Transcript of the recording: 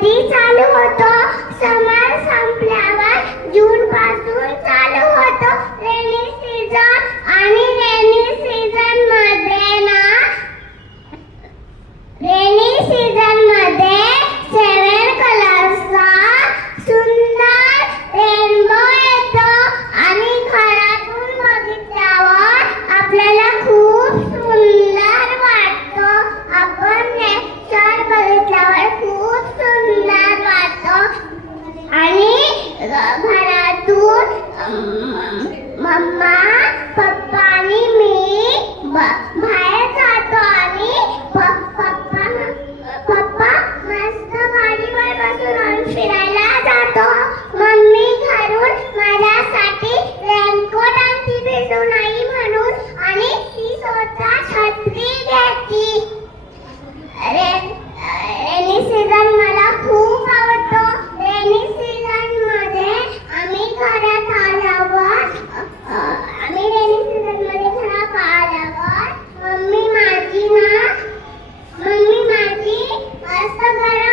कधी चालू होतो? समर संपल्यावर जून पासून चालू होतो रेनी सीझन. आणि रेनी सीझन मध्ये ना रेनी सीझन मध्ये 7 कलर्सचा सुंदर रेनबो येतो आणि घरातून बघितल्यावर आपल्याला खूप सुंदर वाटतो. आपण नेचर बघितल्यावर खूप सुंदर वाटतो. आणि घरातून मम्मा पप्पा आणि मी बाहेर जातो आणि पप्पा मस्त गाडीवर बसून फिरायला जातो. मम्मी घरून माझ्यासाठी रेनकोट आणती भिजू नाही म्हणून आणि ती स्वतः छत्री घेती. रेनी सीझन मला खूप आवडतो. रेनी सीझन मध्ये आम्ही घरात आल्यावर मम्मी माझी मस्त गरम